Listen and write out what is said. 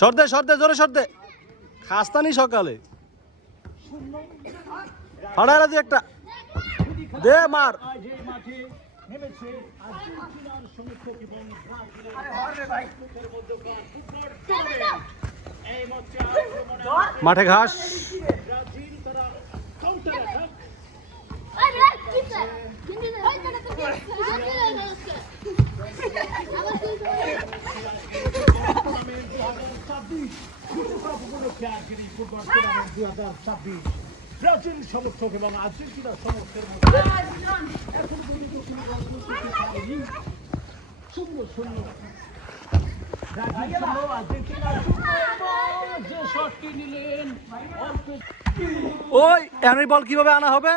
সর্দে সর্দে জোরে সর্দে খাস্তানি সকালে ফাড়ায় রাজি একটা দে মার মাঠে ঘাস ব্রাজিল সমর্থক এবং আর্জেন্টিনার সমর্থকের মধ্যে এখন শূন্য শূন্য যে শটটি নিলেন ওই এমনি বল কিভাবে আনা হবে